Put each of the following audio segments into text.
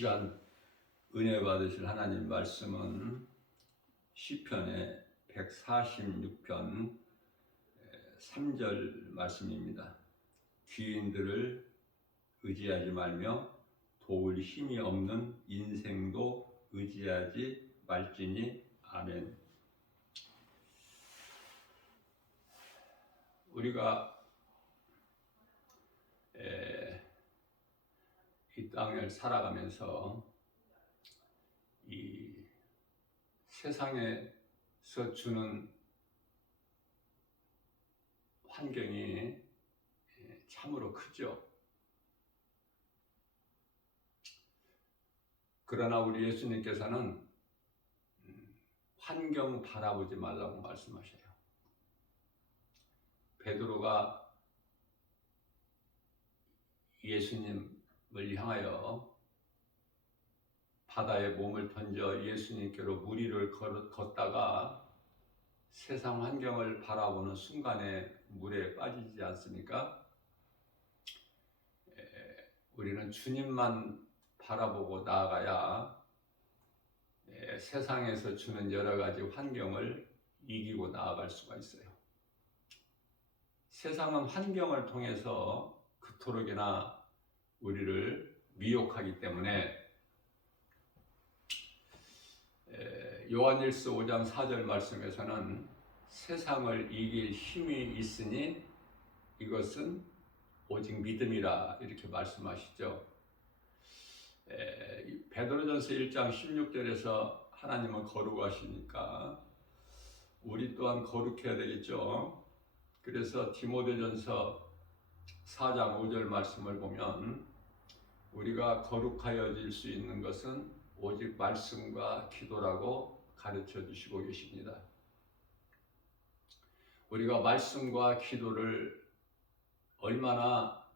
시간 은혜 받으실 하나님 말씀은 시편의 146편 3절 말씀입니다. 귀인들을 의지하지 말며 도울 힘이 없는 인생도 의지하지 말지니 아멘. 우리가 이 땅을 살아가면서 이 세상에서 주는 환경이 참으로 크죠. 그러나 우리 예수님께서는 환경 바라보지 말라고 말씀하셔요. 베드로가 예수님을 향하여 바다에 몸을 던져 예수님께로 무리를 걷다가 세상 환경을 바라보는 순간에 물에 빠지지 않습니까? 우리는 주님만 바라보고 나아가야 세상에서 주는 여러 가지 환경을 이기고 나아갈 수가 있어요. 세상은 환경을 통해서 그토록이나 우리를 미혹하기 때문에 요한일서 5장 4절 말씀에서는 세상을 이길 힘이 있으니 이것은 오직 믿음이라 이렇게 말씀하시죠. 베드로전서 1장 16절에서 하나님은 거룩하시니까 우리 또한 거룩해야 되겠죠. 그래서 디모데전서 4장 5절 말씀을 보면 우리가 거룩하여질 수 있는 것은 오직 말씀과 기도라고 가르쳐 주시고 계십니다. 우리가 말씀과 기도를 얼마나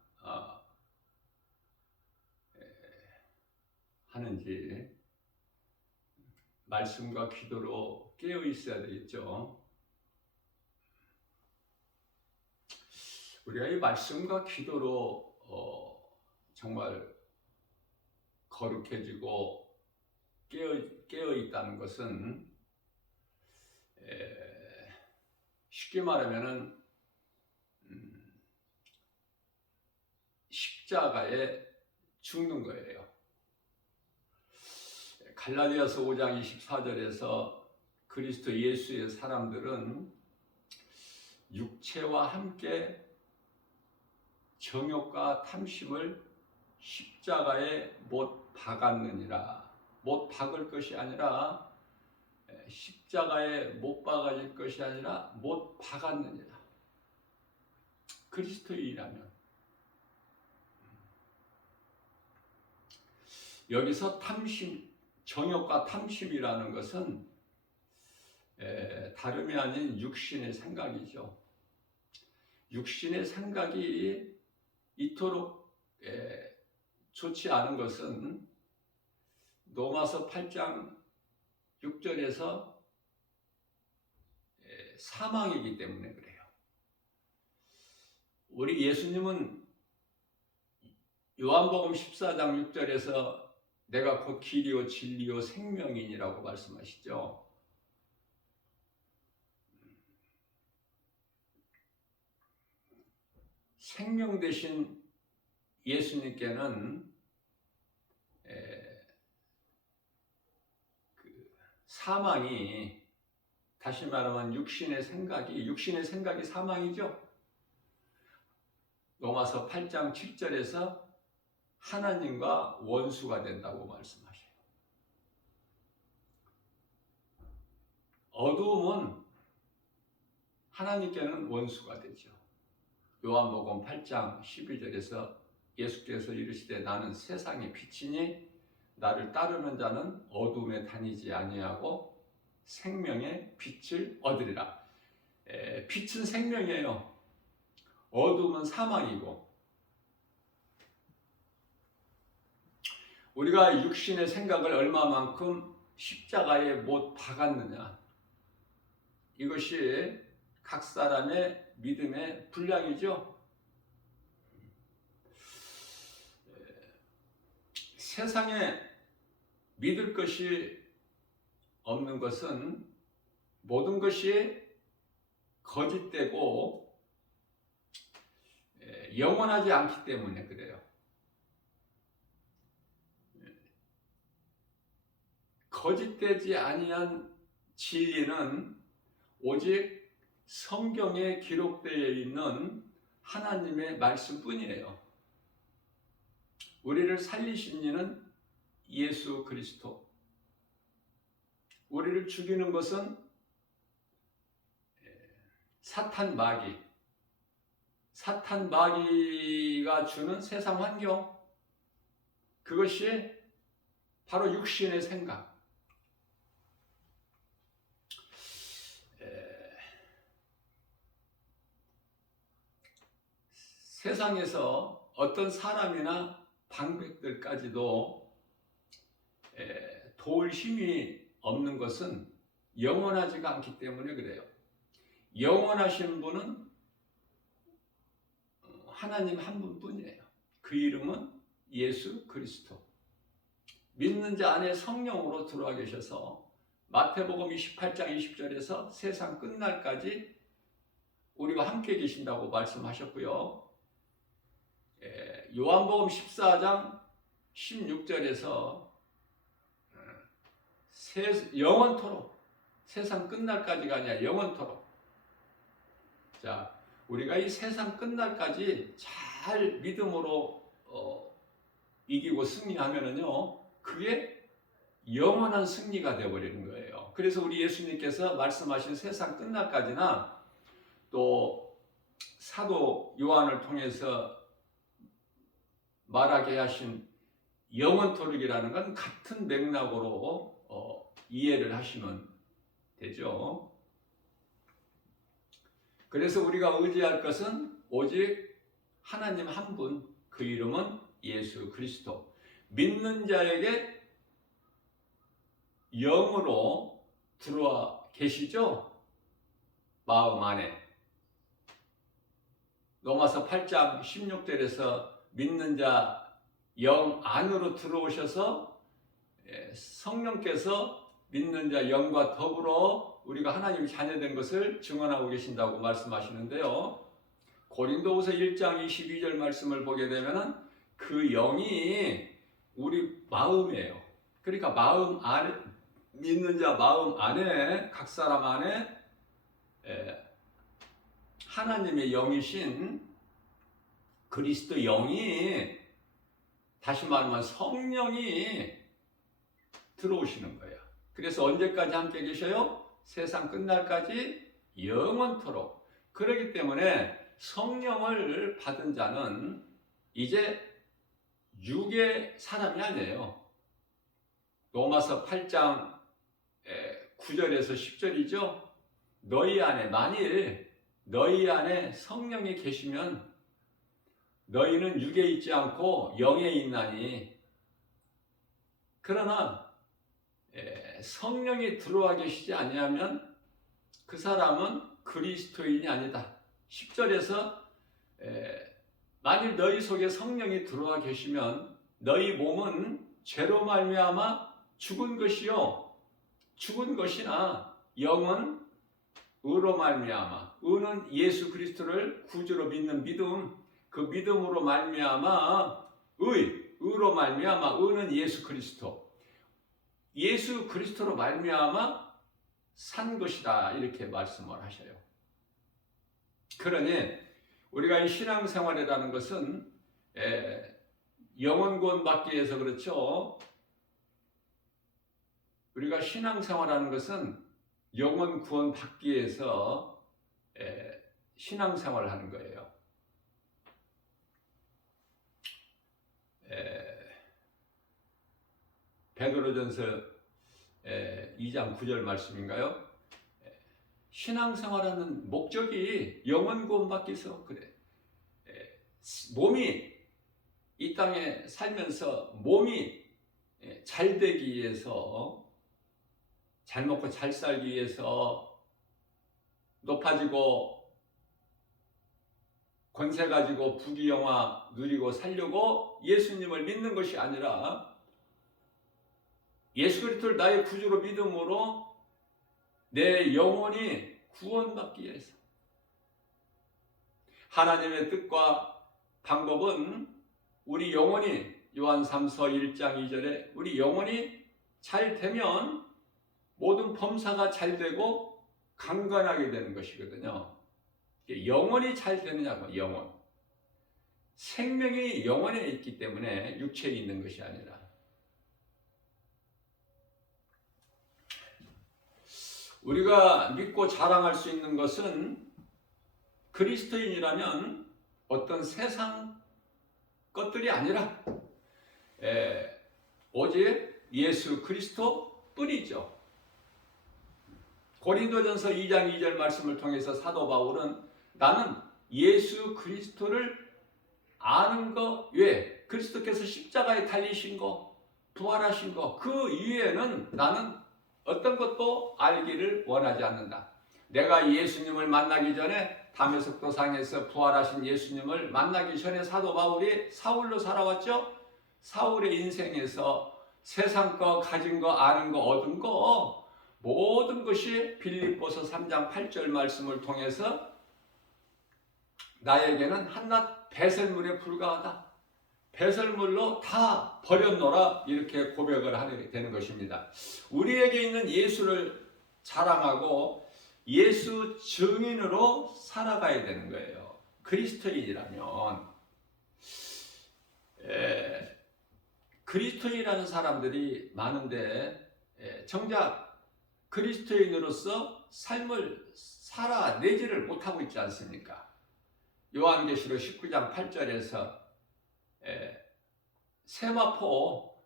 하는지 말씀과 기도로 깨어 있어야 되겠죠. 우리가 이 말씀과 기도로 정말 거룩해지고 깨어 있다는 것은 쉽게 말하면은 십자가에 죽는 거예요. 갈라디아서 5장 24절에서 그리스도 예수의 사람들은 육체와 함께 정욕과 탐심을 십자가에 못 박았느니라. 못 박을 것이 아니라 십자가에 못 박아질 것이 아니라 못 박았느니라. 그리스도인이라면 여기서 탐심, 정욕과 탐심이라는 것은 다름이 아닌 육신의 생각이죠. 육신의 생각이 이토록 좋지 않은 것은 로마서 8장 6절에서 사망이기 때문에 그래요. 우리 예수님은 요한복음 14장 6절에서 내가 곧 길이요 진리요 생명이니라고 말씀하시죠. 생명 되신 예수님께는 사망이, 다시 말하면 육신의 생각이 사망이죠. 로마서 8장 7절에서 하나님과 원수가 된다고 말씀하셔요. 어두움은 하나님께는 원수가 되죠. 요한복음 8장 12절에서 예수께서 이르시되 나는 세상의 빛이니 나를 따르는 자는 어둠에 다니지 아니하고 생명의 빛을 얻으리라. 빛은 생명이에요. 어둠은 사망이고, 우리가 육신의 생각을 얼마만큼 십자가에 못 박았느냐, 이것이 각 사람의 믿음의 분량이죠. 세상에 믿을 것이 없는 것은 모든 것이 거짓되고 영원하지 않기 때문에 그래요. 거짓되지 아니한 진리는 오직 성경에 기록되어 있는 하나님의 말씀뿐이에요. 우리를 살리신 이는 예수 그리스도. 우리를 죽이는 것은 사탄 마귀가 주는 세상 환경, 그것이 바로 육신의 생각. 세상에서 어떤 사람이나 방백들까지도 도울 힘이 없는 것은 영원하지가 않기 때문에 그래요. 영원하신 분은 하나님 한 분뿐이에요. 그 이름은 예수 그리스도. 믿는 자 안에 성령으로 들어와 계셔서 마태복음 28장 20절에서 세상 끝날까지 우리가 함께 계신다고 말씀하셨고요. 요한복음 14장 16절에서 영원토록, 세상 끝날까지가 아니라 영원토록. 자, 우리가 이 세상 끝날까지 잘 믿음으로 이기고 승리하면은요, 그게 영원한 승리가 되어버리는 거예요. 그래서 우리 예수님께서 말씀하신 세상 끝날까지나 또 사도 요한을 통해서 말하게 하신 영원토록이라는 건 같은 맥락으로 이해를 하시면 되죠. 그래서 우리가 의지할 것은 오직 하나님 한 분, 그 이름은 예수 그리스도. 믿는 자에게 영으로 들어와 계시죠? 마음 안에. 로마서 8장 16절에서 믿는 자 영 안으로 들어오셔서 성령께서 믿는 자 영과 더불어 우리가 하나님의 자녀된 것을 증언하고 계신다고 말씀하시는데요. 고린도후서 1장 22절 말씀을 보게 되면 그 영이 우리 마음이에요. 그러니까 마음 안에, 믿는 자 마음 안에, 각 사람 안에 하나님의 영이신 그리스도 영이, 다시 말하면 성령이 들어오시는 거예요. 그래서 언제까지 함께 계셔요? 세상 끝날까지 영원토록. 그렇기 때문에 성령을 받은 자는 이제 육의 사람이 아니에요. 로마서 8장 9절에서 10절이죠. 너희 안에, 만일 너희 안에 성령이 계시면 너희는 육에 있지 않고 영에 있나니. 그러나 성령이 들어와 계시지 아니하면 그 사람은 그리스도인이 아니다. 10절에서 만일 너희 속에 성령이 들어와 계시면 너희 몸은 죄로 말미암아 죽은 것이요, 죽은 것이나 영은 의로 말미암아, 의는 예수 그리스도를 구주로 믿는 믿음, 그 믿음으로 말미암아 의로 말미암아, 의는 예수 그리스도, 예수 그리스도로 말미암아 산 것이다, 이렇게 말씀을 하셔요. 그러니 우리가 이 신앙생활이라는 것은 영혼 구원 받기 위해서 그렇죠. 우리가 신앙생활하는 것은 영혼 구원 받기 위해서 신앙생활을 하는 거예요. 베드로전서 2장 9절 말씀인가요? 신앙생활하는 목적이 영혼 구원 받기 위해서 그래. 몸이 이 땅에 살면서 몸이 잘 되기 위해서, 잘 먹고 잘 살기 위해서, 높아지고 권세 가지고 부귀영화 누리고 살려고 예수님을 믿는 것이 아니라 예수 그리스도를 나의 구주로 믿음으로 내 영혼이 구원받기 위해서. 하나님의 뜻과 방법은 우리 영혼이 요한 3서 1장 2절에 우리 영혼이 잘 되면 모든 범사가 잘 되고 강건하게 되는 것이거든요. 영혼이 잘 되느냐고. 영혼. 생명이 영혼에 있기 때문에 육체에 있는 것이 아니라. 우리가 믿고 자랑할 수 있는 것은 그리스도인이라면 어떤 세상 것들이 아니라 오직 예수 그리스도 뿐이죠. 고린도전서 2장 2절 말씀을 통해서 사도 바울은 나는 예수 그리스도를 아는 것 외에 그리스도께서 십자가에 달리신 것, 부활하신 것, 그 이외에는 나는 어떤 것도 알기를 원하지 않는다. 내가 예수님을 만나기 전에 다메섹 도상에서 부활하신 예수님을 만나기 전에 사도 바울이 사울로 살아왔죠. 사울의 인생에서 세상 거, 가진 거, 아는 거, 얻은 거 모든 것이 빌립보서 3장 8절 말씀을 통해서 나에게는 한낱 배설물에 불과하다. 배설물로 다 버렸노라 이렇게 고백을 하게 되는 것입니다. 우리에게 있는 예수를 자랑하고 예수 증인으로 살아가야 되는 거예요. 그리스도인이라면. 그리스도인이라는 사람들이 많은데 정작 그리스도인으로서 삶을 살아내지를 못하고 있지 않습니까? 요한계시록 19장 8절에서 세마포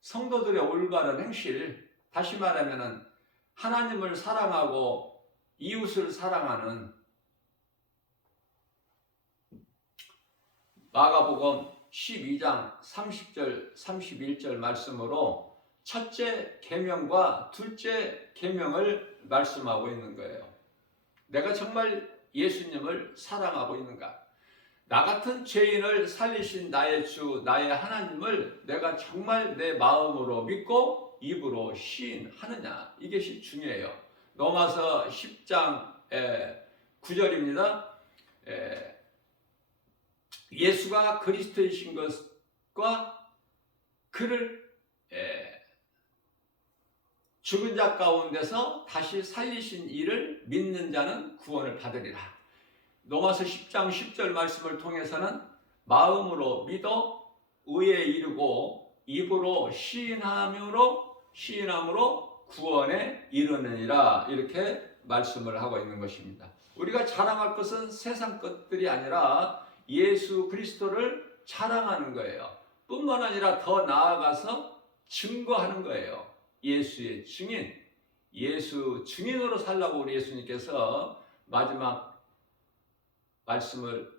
성도들의 올바른 행실, 다시 말하면 하나님을 사랑하고 이웃을 사랑하는 마가복음 12장 30절 31절 말씀으로 첫째 계명과 둘째 계명을 말씀하고 있는 거예요. 내가 정말 예수님을 사랑하고 있는가? 나 같은 죄인을 살리신 나의 주, 나의 하나님을 내가 정말 내 마음으로 믿고 입으로 시인하느냐? 이것이 중요해요. 로마서 10장 9절입니다. 예수가 그리스도이신 것과 그를 죽은 자 가운데서 다시 살리신 이를 믿는 자는 구원을 받으리라. 로마서 10장 10절 말씀을 통해서는 마음으로 믿어 의에 이르고 입으로 시인함으로 구원에 이르느니라 이렇게 말씀을 하고 있는 것입니다. 우리가 자랑할 것은 세상 것들이 아니라 예수 그리스도를 자랑하는 거예요. 뿐만 아니라 더 나아가서 증거하는 거예요. 예수의 증인, 예수 증인으로 살라고 우리 예수님께서 마지막 말씀을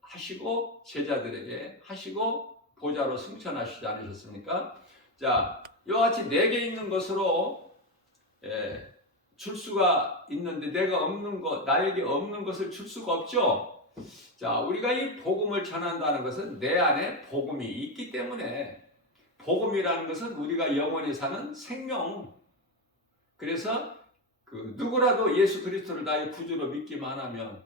하시고 제자들에게 하시고 보좌로 승천하시지 않으셨습니까? 자, 이와 같이 내게 있는 것으로 줄 수가 있는데 내가 없는 것, 나에게 없는 것을 줄 수가 없죠. 자, 우리가 이 복음을 전한다는 것은 내 안에 복음이 있기 때문에, 복음이라는 것은 우리가 영원히 사는 생명. 그래서 누구라도 예수 그리스도를 나의 구주로 믿기만 하면,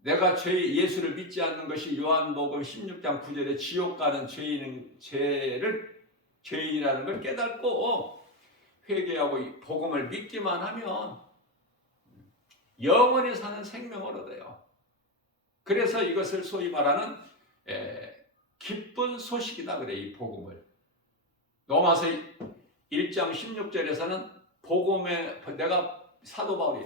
내가 예수를 믿지 않는 것이 요한복음 16장 9절에 지옥 가는 죄인이라는 걸 깨닫고 회개하고 복음을 믿기만 하면 영원히 사는 생명을 얻어요. 그래서 이것을 소위 말하는 기쁜 소식이다 그래. 이 복음을 로마서 1장 16절에서는 복음에 사도 바울이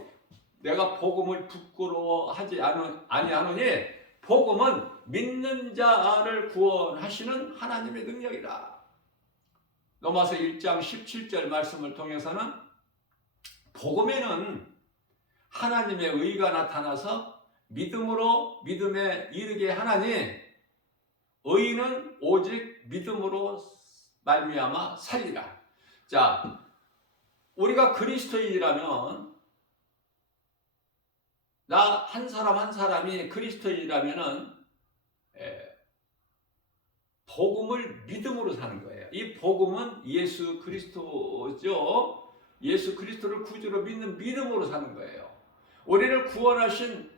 내가 복음을 부끄러워하지 아니하노니 복음은 믿는 자를 구원하시는 하나님의 능력이다. 로마서 1장 17절 말씀을 통해서는 복음에는 하나님의 의가 나타나서 믿음으로 믿음에 이르게 하나니 의인은 오직 믿음으로 말미암아 살리라. 자, 우리가 그리스도인이라면, 나 한 사람 한 사람이 그리스도인이라면은 복음을 믿음으로 사는 거예요. 이 복음은 예수 그리스도죠. 예수 그리스도를 구주로 믿는 믿음으로 사는 거예요. 우리를 구원하신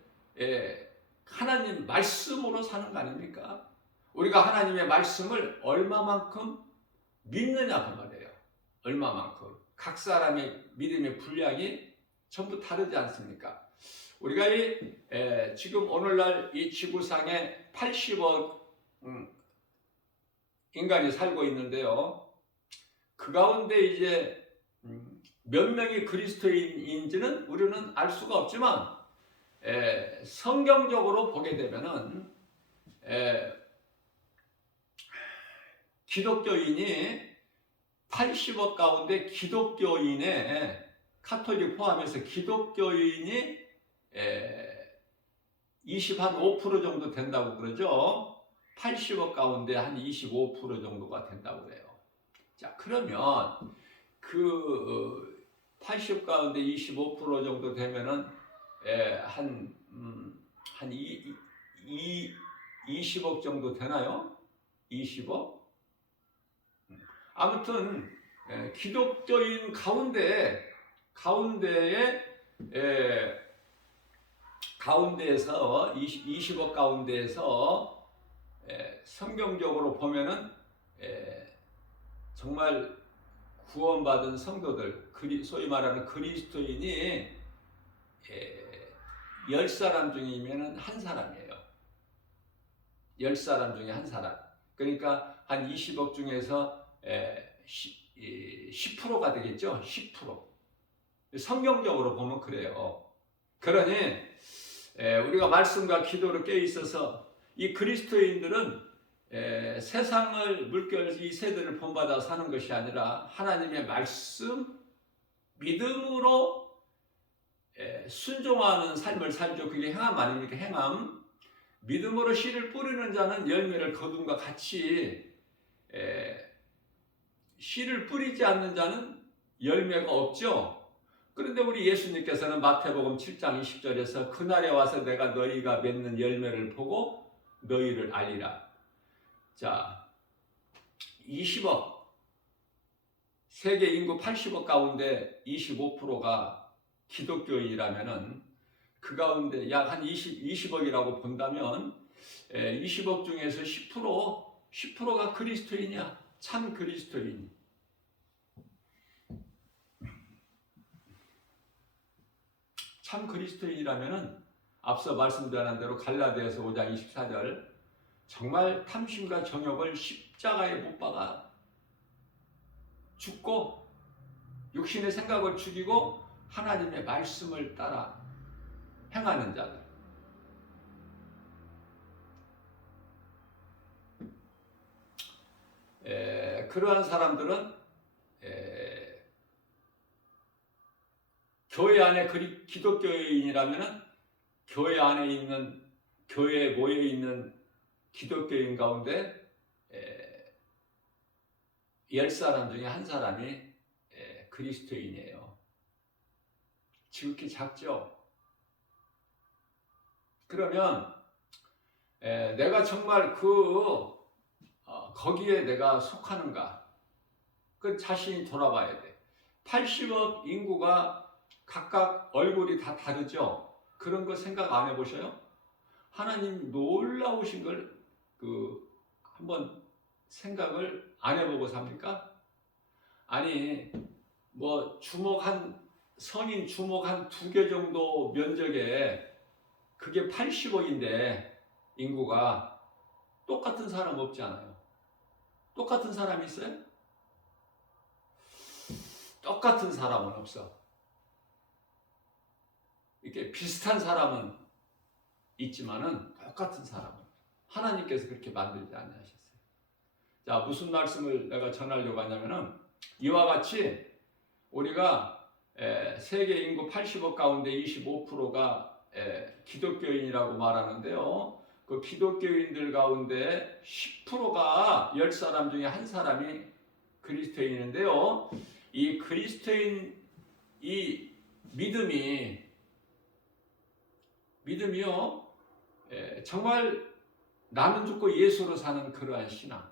하나님 말씀으로 사는 거 아닙니까? 우리가 하나님의 말씀을 얼마만큼 믿느냐 그 말이에요. 얼마만큼. 각 사람의 믿음의 분량이 전부 다르지 않습니까? 우리가 지금 오늘날 이 지구상에 80억 인간이 살고 있는데요. 그 가운데 이제 몇 명이 그리스도인인지는 우리는 알 수가 없지만 성경적으로 보게 되면은 기독교인이 80억 가운데 기독교인의 카톨릭 포함해서 기독교인이 25% 정도 된다고 그러죠. 80억 가운데 한 25% 정도가 된다고 그래요. 자, 그러면 그 80 가운데 25% 정도 되면은 한 20억 정도 되나요? 20억? 아무튼 기독교인 가운데에서 20억 가운데에서 성경적으로 보면은 정말 구원받은 성도들, 소위 말하는 그리스도인이 10사람 중이면은 한 사람이에요. 10사람 중에 한 사람. 그러니까 한 20억 중에서 10%가 되겠죠. 10%. 성경적으로 보면 그래요. 그러니 우리가 말씀과 기도로 깨어 있어서 이 그리스도인들은 세상을 물결 이 세대를 본받아 사는 것이 아니라 하나님의 말씀 믿음으로 순종하는 삶을 살죠. 그게 행함 아닙니까? 행함. 믿음으로 씨를 뿌리는 자는 열매를 거둠과 같이 씨를 뿌리지 않는 자는 열매가 없죠. 그런데 우리 예수님께서는 마태복음 7장 20절에서 그날에 와서 내가 너희가 맺는 열매를 보고 너희를 알리라. 자, 20억, 세계 인구 80억 가운데 25%가 기독교인이라면은 그 가운데 약 한 20억이라고 본다면 20억 중에서 10%가 그리스도인이야. 참 그리스도인. 참 그리스도인이라면은 앞서 말씀드린 대로 갈라디아서 5장 24절 정말 탐심과 정욕을 십자가에 못 박아 죽고 육신의 생각을 죽이고 하나님의 말씀을 따라 행하는 자들. 그러한 사람들은 교회 안에 기독교인이라면 교회 안에 있는 교회에 모여 있는 기독교인 가운데 10사람 중에 한 사람이 그리스도인이에요. 지극히 작죠. 그러면 내가 정말 거기에 내가 속하는가? 그 자신이 돌아봐야 돼. 80억 인구가 각각 얼굴이 다 다르죠. 그런 거 생각 안 해보셔요? 하나님 놀라우신 걸 한번 생각을 안 해보고 삽니까? 아니 뭐 성인 주먹 한 2개 정도 면적에 그게 80억인데 인구가 똑같은 사람 없지 않아요? 똑같은 사람이 있어요? 똑같은 사람은 없어. 이렇게 비슷한 사람은 있지만은 똑같은 사람은 하나님께서 그렇게 만들지 않으셨어요. 자, 무슨 말씀을 내가 전하려고 하냐면은 이와 같이 우리가 세계 인구 80억 가운데 25%가 기독교인이라고 말하는데요. 그 기독교인들 가운데 10%가 10사람 중에 한 사람이 그리스도인인데요. 이 그리스도인 이 믿음이요 정말 나는 죽고 예수로 사는 그러한 신앙.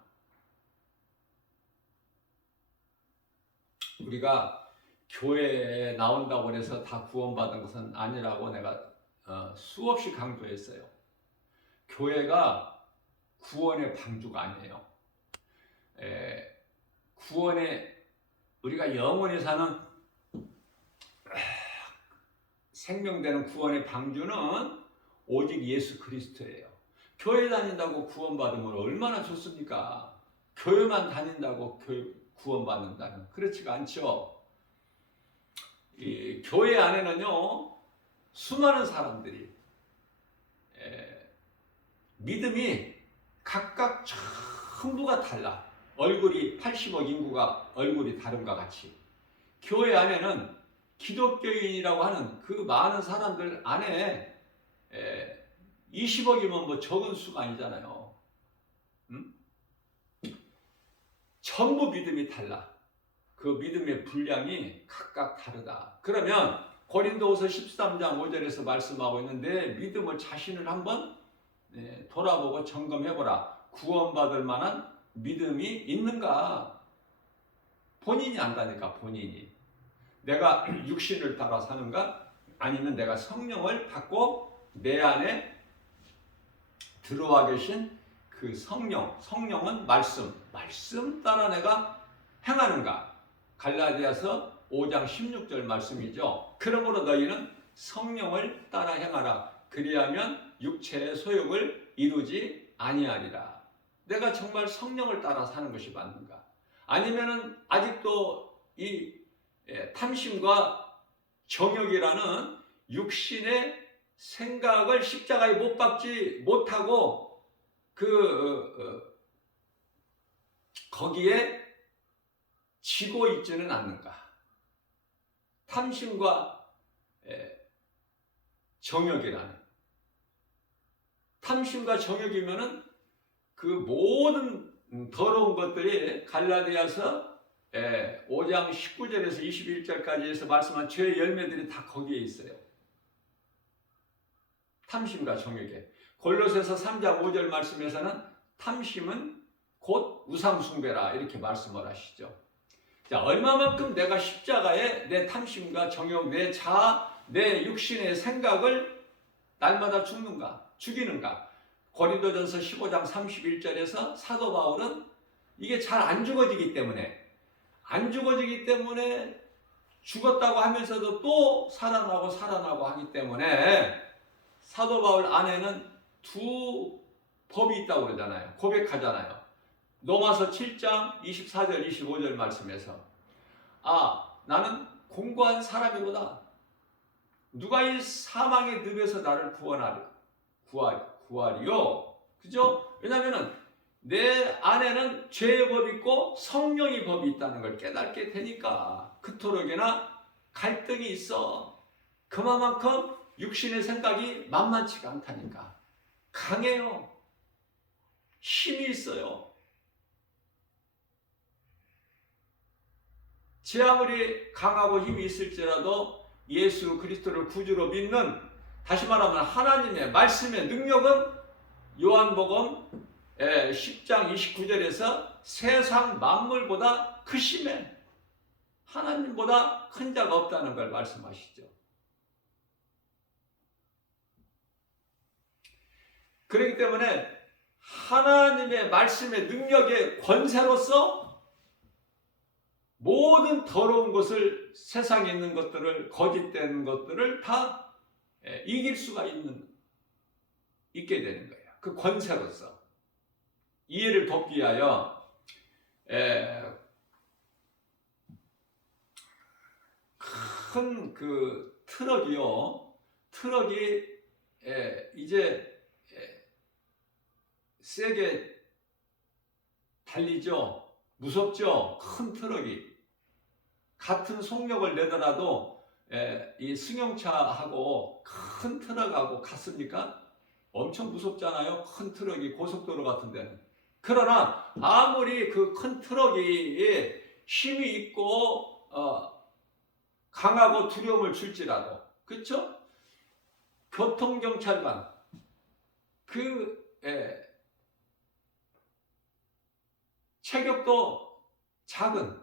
우리가 교회에 나온다고 해서 다 구원받은 것은 아니라고 내가 수없이 강조했어요. 교회가 구원의 방주가 아니에요. 구원의, 우리가 영원히 사는 생명되는 구원의 방주는 오직 예수 그리스도예요. 교회 다닌다고 구원받으면 얼마나 좋습니까? 교회만 다닌다고 구원받는다는, 그렇지가 않죠. 이 교회 안에는요, 수많은 사람들이 믿음이 각각 전부가 달라. 얼굴이 80억 인구가 얼굴이 다름과 같이 교회 안에는 기독교인이라고 하는 그 많은 사람들 안에 20억이면 뭐 적은 수가 아니잖아요. 전부 믿음이 달라. 그 믿음의 분량이 각각 다르다. 그러면 고린도후서 13장 5절에서 말씀하고 있는데, 믿음을 자신을 한번 돌아보고 점검해보라. 구원받을 만한 믿음이 있는가? 본인이 안다니까. 본인이 내가 육신을 따라 사는가? 아니면 내가 성령을 받고 내 안에 들어와 계신 그 성령은 말씀 따라 내가 행하는가? 갈라디아서 5장 16절 말씀이죠. 그러므로 너희는 성령을 따라 행하라. 그리하면 육체의 소욕을 이루지 아니하리라. 내가 정말 성령을 따라 사는 것이 맞는가? 아니면은 아직도 이 탐심과 정욕이라는 육신의 생각을 십자가에 못 박지 못하고 거기에 지고 있지는 않는가? 탐심과 정욕이라는, 탐심과 정욕이면은 그 모든 더러운 것들이 갈라디아서 5장 19절에서 21절까지에서 말씀한 죄의 열매들이 다 거기에 있어요. 탐심과 정욕에. 골로새서 3장 5절 말씀에서는 탐심은 곧 우상숭배라 이렇게 말씀을 하시죠. 자, 얼마만큼 내가 십자가에 내 탐심과 정욕, 내 자아, 내 육신의 생각을 날마다 죽이는가? 고린도전서 15장 31절에서 사도 바울은 이게 잘 안 죽어지기 때문에 죽었다고 하면서도 또 살아나고 하기 때문에 사도 바울 안에는 두 법이 있다고 그러잖아요. 고백하잖아요. 로마서 7장 24절 25절 말씀에서 나는 공고한 사람이로다. 누가 이 사망의 늪에서 나를 구하리요? 그죠? 왜냐하면 내 안에는 죄의 법이 있고 성령의 법이 있다는 걸 깨닫게 되니까 그토록이나 갈등이 있어. 그만큼 육신의 생각이 만만치가 않다니까. 강해요. 힘이 있어요. 제 아무리 강하고 힘이 있을지라도 예수 그리스도를 구주로 믿는, 다시 말하면 하나님의 말씀의 능력은 요한복음 10장 29절에서 세상 만물보다 크심에 하나님보다 큰 자가 없다는 걸 말씀하시죠. 그렇기 때문에 하나님의 말씀의 능력의 권세로서 모든 더러운 것을, 세상에 있는 것들을, 거짓된 것들을 다 이길 수가 있게 되는 거예요. 그 권세로서. 이해를 돕기 위하여 큰 그 트럭이 이제 세게 달리죠. 무섭죠. 큰 트럭이 같은 속력을 내더라도 이 승용차하고 큰 트럭하고 같습니까? 엄청 무섭잖아요. 큰 트럭이 고속도로 같은 데는. 그러나 아무리 그 큰 트럭이 힘이 있고 강하고 두려움을 줄지라도, 그렇죠? 교통경찰관 체격도 작은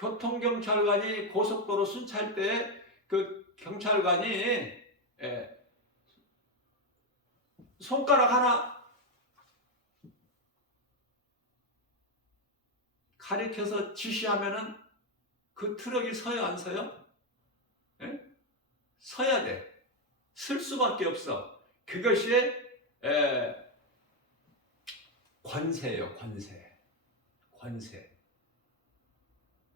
교통경찰관이 고속도로 순찰 때 그 경찰관이 손가락 하나 가리켜서 지시하면은 그 트럭이 서요, 안 서요? 예? 서야 돼. 쓸 수밖에 없어. 그것이 권세예요, 권세. 권세.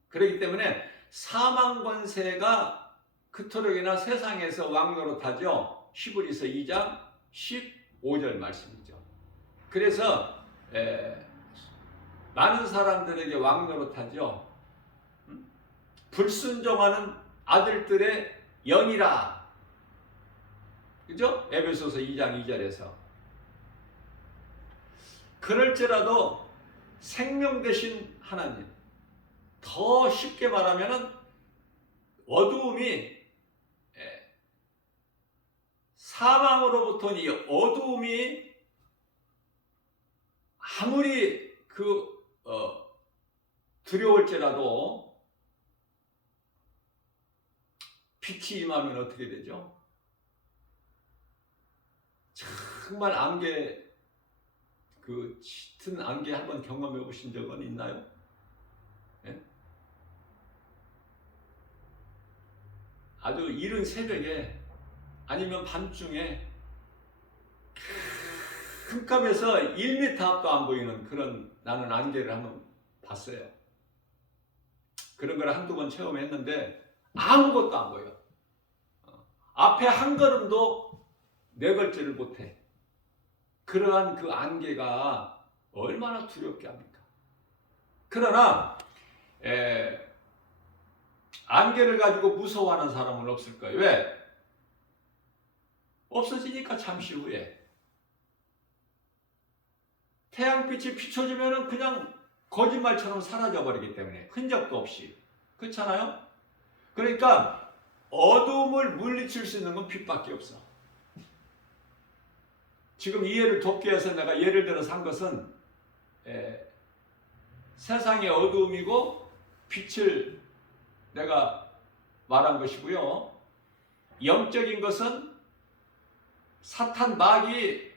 그렇기 때문에 사망 권세가 그토록이나 세상에서 왕노릇하죠. 히브리서 2장 15절 말씀이죠. 그래서 많은 사람들에게 왕노릇하죠. 불순종하는 아들들의 영이라. 그죠? 에베소서 2장 2절에서. 그럴지라도 생명 되신 하나님, 더 쉽게 말하면은 어두움이 사망으로부터 이 어두움이 아무리 두려울지라도 빛이 임하면 어떻게 되죠? 정말 안개, 그 짙은 안개 한번 경험해 보신 적은 있나요? 네? 아주 이른 새벽에 아니면 밤중에 깜깜해서 1m 앞도 안 보이는 그런 나는 안개를 한번 봤어요. 그런 걸 한두 번 체험했는데 아무것도 안 보여. 앞에 한 걸음도 내걸지를 못해. 그러한 그 안개가 얼마나 두렵게 합니까? 그러나 안개를 가지고 무서워하는 사람은 없을 거예요. 왜? 없어지니까 잠시 후에. 태양빛이 비춰지면 그냥 거짓말처럼 사라져버리기 때문에 흔적도 없이. 그렇잖아요? 그러니까 어두움을 물리칠 수 있는 건 빛밖에 없어. 지금 이 예를 돕기 위해서 내가 예를 들어서 한 것은 세상의 어두움이고 빛을 내가 말한 것이고요. 영적인 것은 사탄 마귀를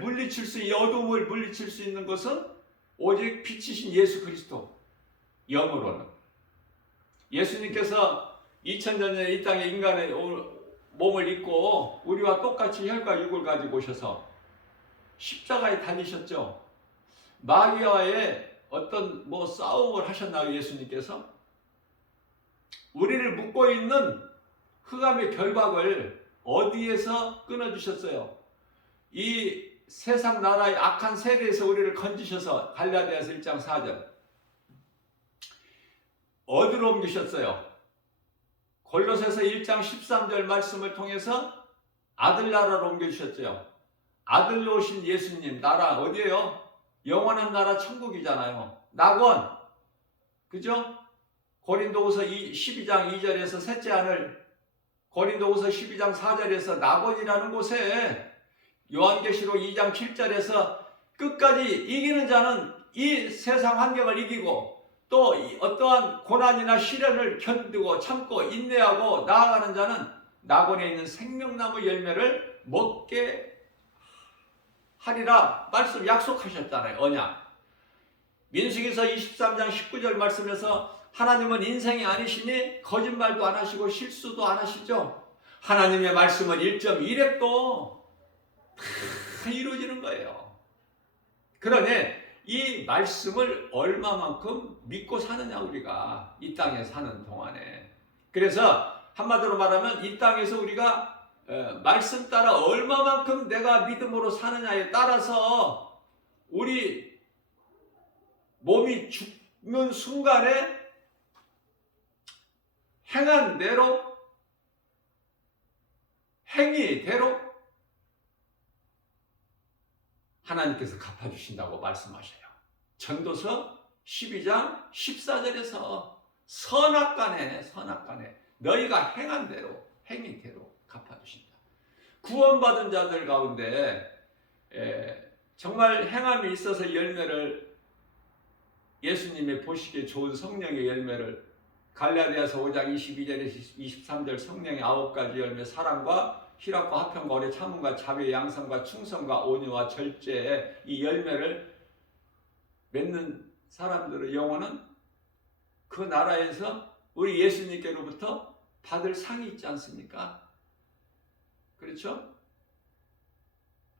물리칠 수, 이 어두움을 물리칠 수 있는 것은 오직 빛이신 예수 그리스도. 영으로는 예수님께서 2000년 전에 이 땅에 인간의 몸을 입고 우리와 똑같이 혈과 육을 가지고 오셔서 십자가에 달리셨죠. 마귀와의 어떤 싸움을 하셨나요? 예수님께서 우리를 묶고 있는 흑암의 결박을 어디에서 끊어주셨어요? 이 세상 나라의 악한 세대에서 우리를 건지셔서 갈라디아서 1장 4절 어디로 옮기셨어요? 골로새서 1장 13절 말씀을 통해서 아들 나라로 옮겨주셨죠. 아들로 오신 예수님 나라 어디예요? 영원한 나라 천국이잖아요. 낙원, 그죠? 고린도후서 12장 2절에서 셋째 아들, 고린도후서 12장 4절에서 낙원이라는 곳에 요한계시록 2장 7절에서 끝까지 이기는 자는 이 세상 환경을 이기고 또 어떠한 고난이나 시련을 견디고 참고 인내하고 나아가는 자는 낙원에 있는 생명나무 열매를 먹게 하리라 말씀 약속하셨잖아요. 언약. 민수기서 23장 19절 말씀에서 하나님은 인생이 아니시니 거짓말도 안 하시고 실수도 안 하시죠. 하나님의 말씀은 1.1획도 다 이루어지는 거예요. 그러니 이 말씀을 얼마만큼 믿고 사느냐 우리가 이 땅에 사는 동안에. 그래서 한마디로 말하면 이 땅에서 우리가 말씀 따라 얼마만큼 내가 믿음으로 사느냐에 따라서 우리 몸이 죽는 순간에 행한 대로 행위대로 하나님께서 갚아주신다고 말씀하셔요. 전도서 12장 14절에서 선악간에 너희가 행한 대로 행위대로 갚아주신다. 구원받은 자들 가운데 정말 행함이 있어서 열매를 예수님의 보시기에 좋은 성령의 열매를 갈라디아서 5장 22절에서 23절 성령의 9가지 열매 사랑과 희락과 화평과 오래 참음과 자비 양성과 충성과 온유와 절제의 이 열매를 맺는 사람들의 영혼은 그 나라에서 우리 예수님께로부터 받을 상이 있지 않습니까? 그렇죠?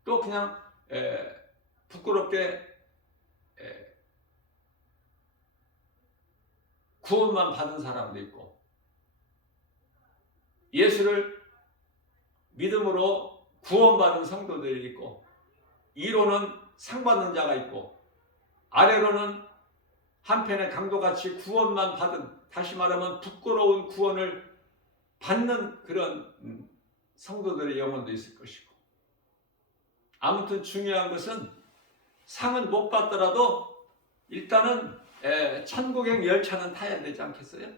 또 그냥 부끄럽게 구원만 받은 사람도 있고 예수를 믿음으로 구원받은 성도들이 있고 위로는 상 받는 자가 있고 아래로는 한편의 강도같이 구원만 받은, 다시 말하면 부끄러운 구원을 받는 그런 성도들의 영혼도 있을 것이고, 아무튼 중요한 것은 상은 못 받더라도 일단은 천국행 열차는 타야 되지 않겠어요?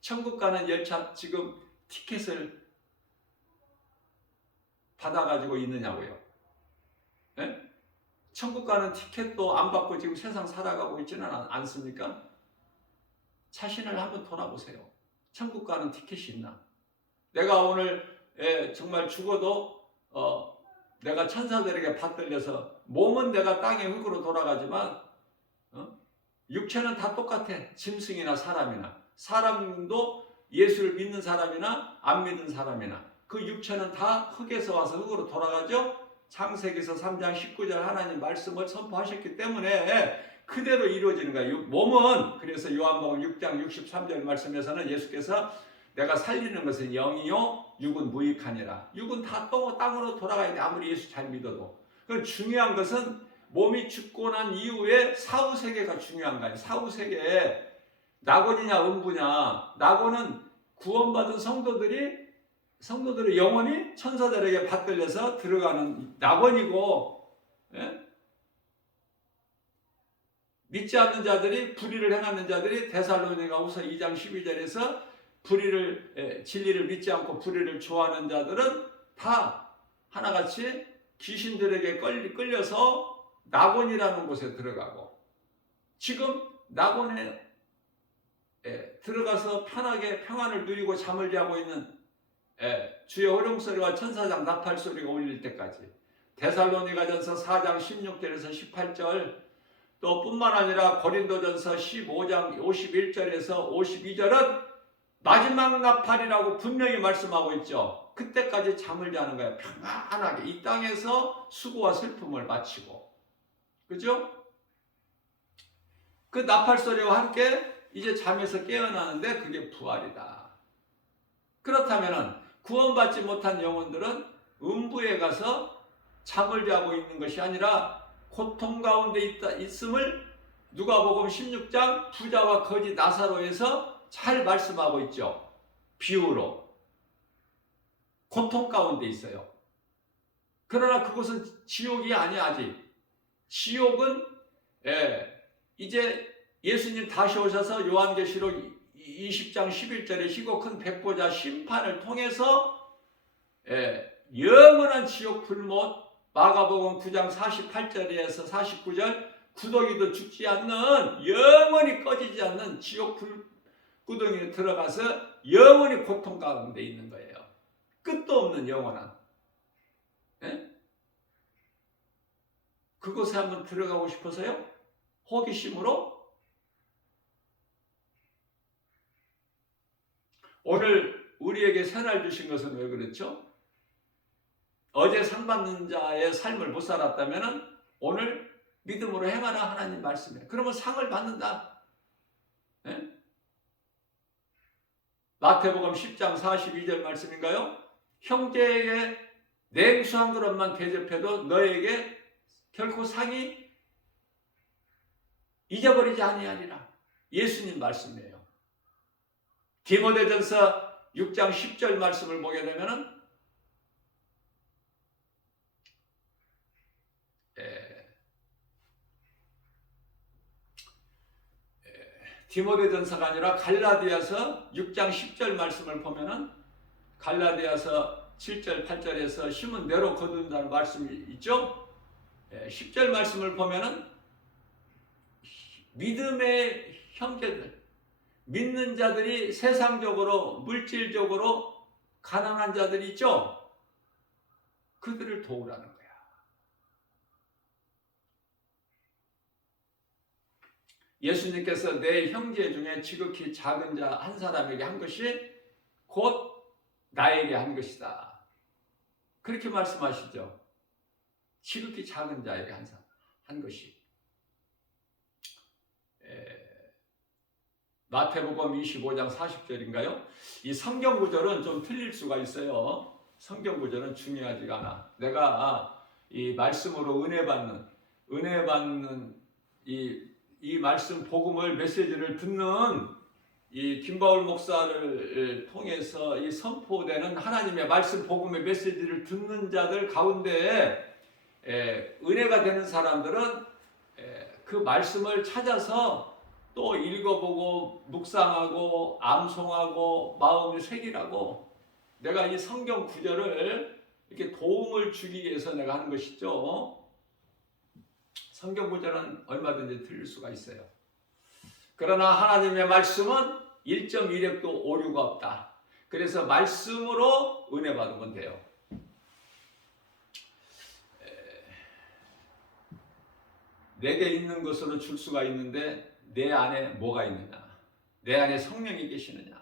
천국 가는 열차 지금 티켓을 받아가지고 있느냐고요? 예? 천국 가는 티켓도 안 받고 지금 세상 살아가고 있지는 않습니까? 자신을 한번 돌아보세요. 천국 가는 티켓이 있나? 내가 오늘 정말 죽어도 내가 천사들에게 받들려서 몸은 내가 땅의 흙으로 돌아가지만 육체는 다 똑같아. 짐승이나 사람이나, 사람도 예수를 믿는 사람이나 안 믿는 사람이나 그 육체는 다 흙에서 와서 흙으로 돌아가죠. 창세기서 3장 19절 하나님 말씀을 선포하셨기 때문에 그대로 이루어지는 거예요. 몸은, 그래서 요한복음 6장 63절 말씀에서는 예수께서 내가 살리는 것은 영이요 육은 무익하니라. 육은 다 땅으로 돌아가야 돼. 아무리 예수 잘 믿어도. 그럼 중요한 것은 몸이 죽고 난 이후에 사후세계가 중요한 거예요. 사후세계에 낙원이냐 음부냐. 낙원은 구원받은 성도들의 영혼이 천사들에게 받들려서 들어가는 낙원이고, 믿지 않는 자들이, 불의를 행하는 자들이 데살로니가후서 2장 12절에서 진리를 믿지 않고 불의를 좋아하는 자들은 다 하나같이 귀신들에게 끌려서 낙원이라는 곳에 들어가고, 지금 낙원에 들어가서 편하게 평안을 누리고 잠을 자고 있는 주의 호령소리와 천사장 나팔소리가 울릴 때까지, 데살로니가전서 4장 16절에서 18절, 또 뿐만 아니라 고린도전서 15장 51절에서 52절은 마지막 나팔이라고 분명히 말씀하고 있죠. 그때까지 잠을 자는 거예요. 평안하게 이 땅에서 수고와 슬픔을 마치고, 그죠? 그 나팔소리와 함께 이제 잠에서 깨어나는데 그게 부활이다. 그렇다면 구원받지 못한 영혼들은 음부에 가서 잠을 자고 있는 것이 아니라 고통 가운데 있음을 누가복음 16장 부자와 거지 나사로에서 잘 말씀하고 있죠. 비유로 고통 가운데 있어요. 그러나 그것은 지옥이 아니야. 아직 지옥은 이제 예수님 다시 오셔서 요한계시록 20장 11절에 희고 큰 백보자 심판을 통해서 영원한 지옥 불못, 마가복음 9장 48절에서 49절 구더기도 죽지 않는, 영원히 꺼지지 않는 지옥 불구덩이에 들어가서 영원히 고통 가운데 있는 거예요. 끝도 없는 영원한. 그곳에 한번 들어가고 싶어서요? 호기심으로? 오늘 우리에게 새날 주신 것은 왜 그렇죠? 어제 상 받는 자의 삶을 못 살았다면 오늘 믿음으로 행하라 하나님 말씀이에요. 그러면 상을 받는다. 마태복음 10장 42절 말씀인가요? 형제에게 냉수 한 그릇만 대접해도 너에게 결코 상이 잊어버리지 아니하리라. 예수님 말씀이에요. 디모데전서 6장 10절 말씀을 보게 되면은 디모데전서가 아니라 갈라디아서 6장 10절 말씀을 보면은 갈라디아서 7절 8절에서 심은 대로 거둔다는 말씀이 있죠. 10절 말씀을 보면은 믿음의 형제들, 믿는 자들이 세상적으로 물질적으로 가난한 자들이 있죠. 그들을 도우라는 거야. 예수님께서 내 형제 중에 지극히 작은 자 한 사람에게 한 것이 곧 나에게 한 것이다. 그렇게 말씀하시죠. 지극히 작은 자에게 한 것이. 마태복음 25장 40절인가요? 이 성경 구절은 좀 틀릴 수가 있어요. 성경 구절은 중요하지가 않아. 내가 이 말씀으로 은혜 받는 이 말씀 복음을 메시지를 듣는 이 김바울 목사를 통해서 이 선포되는 하나님의 말씀 복음의 메시지를 듣는 자들 가운데 은혜가 되는 사람들은 그 말씀을 찾아서 또 읽어보고 묵상하고 암송하고 마음에 새기라고 내가 이 성경 구절을 이렇게 도움을 주기 위해서 내가 하는 것이죠. 성경 구절은 얼마든지 틀릴 수가 있어요. 그러나 하나님의 말씀은 1.1획도 오류가 없다. 그래서 말씀으로 은혜 받으면 돼요. 내게 있는 것으로 줄 수가 있는데 내 안에 뭐가 있느냐? 내 안에 성령이 계시느냐?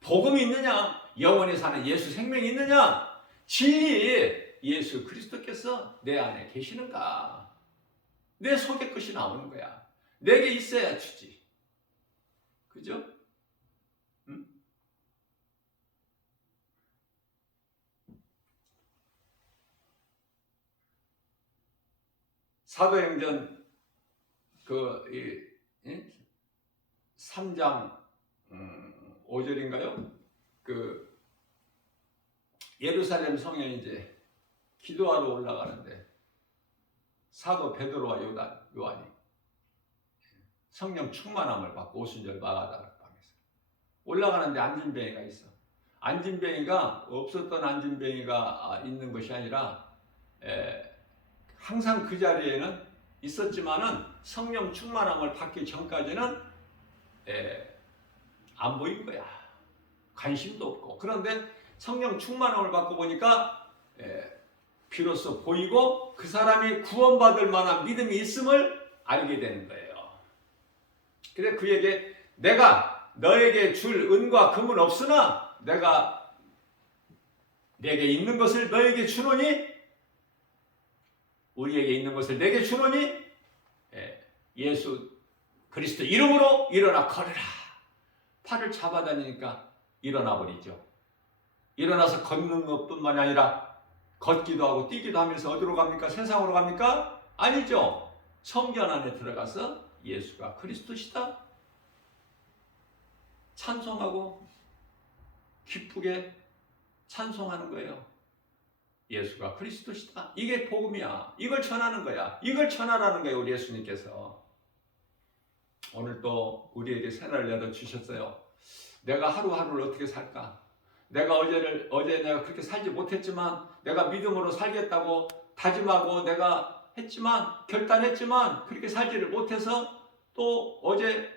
복음이 있느냐? 영원히 사는 예수 생명이 있느냐? 진리 예수 그리스도께서 내 안에 계시는가? 내 속에 것이 나오는 거야. 내게 있어야 주지. 그죠? 응? 사도행전 3장 5절인가요? 예루살렘 성에 이제 기도하러 올라가는데 사도 베드로와 요한이 성령 충만함을 받고 오순절 마가다락 방에서 올라가는데 안진뱅이가 있어. 안진뱅이가 없었던 안진뱅이가 있는 것이 아니라 항상 그 자리에는 있었지만은 성령 충만함을 받기 전까지는 안 보인 거야. 관심도 없고. 그런데 성령 충만함을 받고 보니까 비로소 보이고 그 사람이 구원받을 만한 믿음이 있음을 알게 되는 거예요. 그래서 그에게 내가 너에게 줄 은과 금은 없으나 내가 내게 있는 것을 너에게 주노니 우리에게 있는 것을 내게 주노니 예수 그리스도 이름으로 일어나 걸으라. 팔을 잡아다니니까 일어나 버리죠. 일어나서 걷는 것뿐만 아니라 걷기도 하고 뛰기도 하면서 어디로 갑니까? 세상으로 갑니까? 아니죠. 성전 안에 들어가서 예수가 그리스도시다 찬송하고 기쁘게 찬송하는 거예요. 예수가 그리스도시다. 이게 복음이야. 이걸 전하는 거야. 이걸 전하라는 거예요. 우리 예수님께서. 오늘 또 우리에게 새날을 내어 주셨어요. 내가 하루하루를 어떻게 살까? 내가 어제 내가 그렇게 살지 못했지만 내가 믿음으로 살겠다고 다짐하고 내가 했지만 결단했지만 그렇게 살지를 못해서 또 어제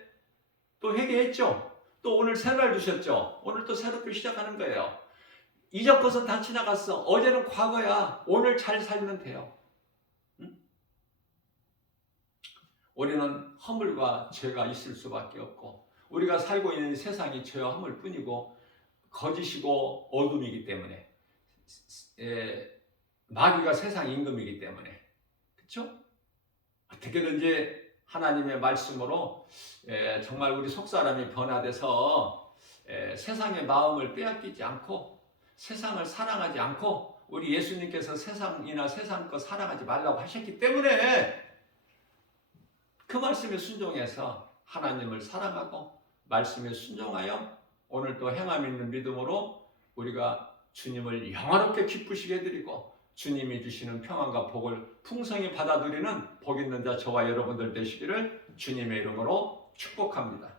또 회개했죠. 또 오늘 새날 주셨죠. 오늘 또 새롭게 시작하는 거예요. 이전 것은 다 지나갔어. 어제는 과거야. 오늘 잘 살면 돼요. 응? 우리는 허물과 죄가 있을 수밖에 없고 우리가 살고 있는 세상이 죄와 허물 뿐이고 거짓이고 어둠이기 때문에 마귀가 세상 임금이기 때문에 그렇죠? 어떻게든지 하나님의 말씀으로 정말 우리 속사람이 변화돼서 세상의 마음을 빼앗기지 않고 세상을 사랑하지 않고 우리 예수님께서 세상이나 세상 것 사랑하지 말라고 하셨기 때문에 그 말씀에 순종해서 하나님을 사랑하고 말씀에 순종하여 오늘 또 행함 있는 믿음으로 우리가 주님을 영화롭게 기쁘시게 해드리고 주님이 주시는 평안과 복을 풍성히 받아들이는 복 있는 자 저와 여러분들 되시기를 주님의 이름으로 축복합니다.